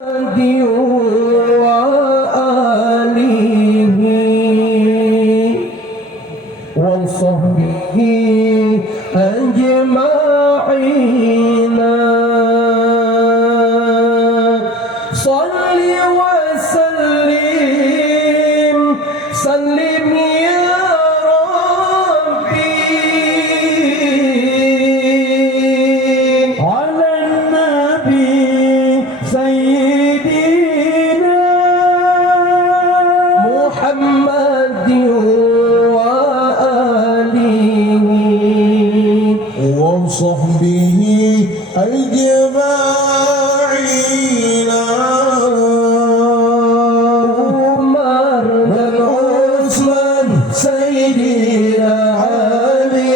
وآله وصحبه أجمعين صل وسلم يا ربي على النبي سيدنا محمد وآله وصحبه أجمعين عمر بن عثمان سيدنا علي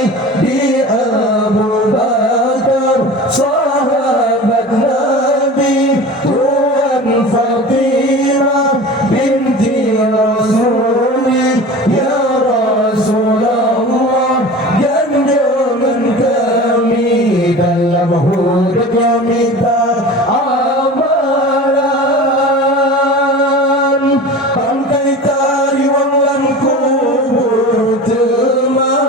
أبو بكر صحابة النبي توان فاطمة بنت رسولي يا رسول الله جنجمن kami dalam hududnya minta amalan pantai tariwang lan kubur termasih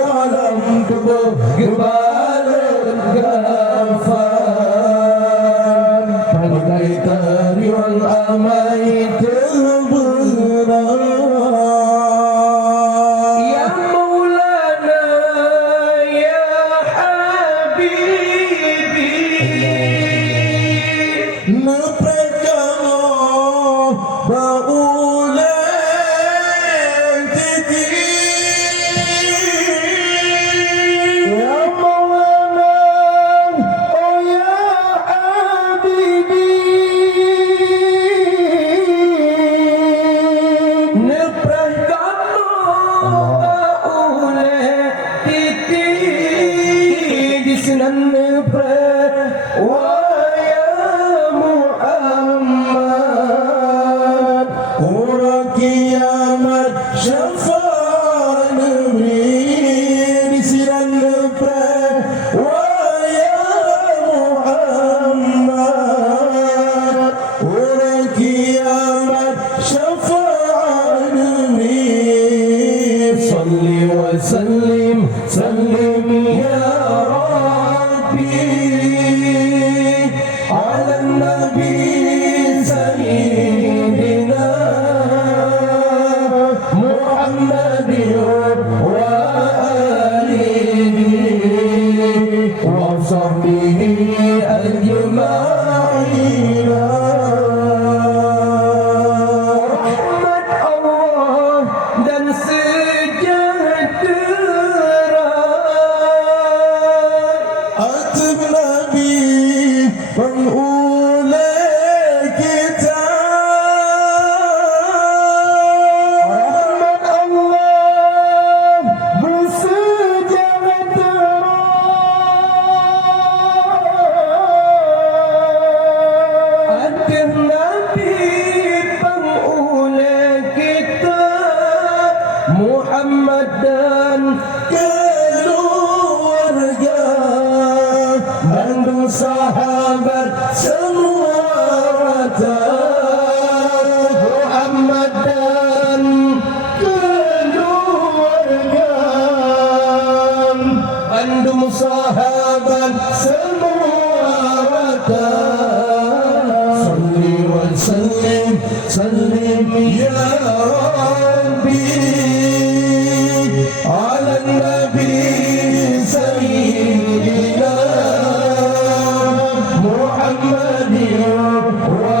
dalam tubuh gebaran kafan pantai tariwang amai terberat ya Maulana ya Habibi Neprekano baulan titi ya Maulana oh ya Habibi Neprekano baulan titi di sinan nepre waya Muhammad Orang kiamat syafaat Nabi di siran lepre waya Muhammad Orang kiamat syafaat Nabi salli wa sallim ya Rabbi ala nabi sayyidina Muhammadin wa alihi wa sahbihi ajma'in rahmat Allah dan sejahtera Atib Nabi pengulai kita rahmat Allah bersejahtera Atib Nabi pengulai kita Muhammad dan keluarga Bandung sahabat semua rata Muhammad dan keluarga Bandung sahabat semua rata Salli wa sallim ya Rabbi ala nabi sayyidina Muhammadin wa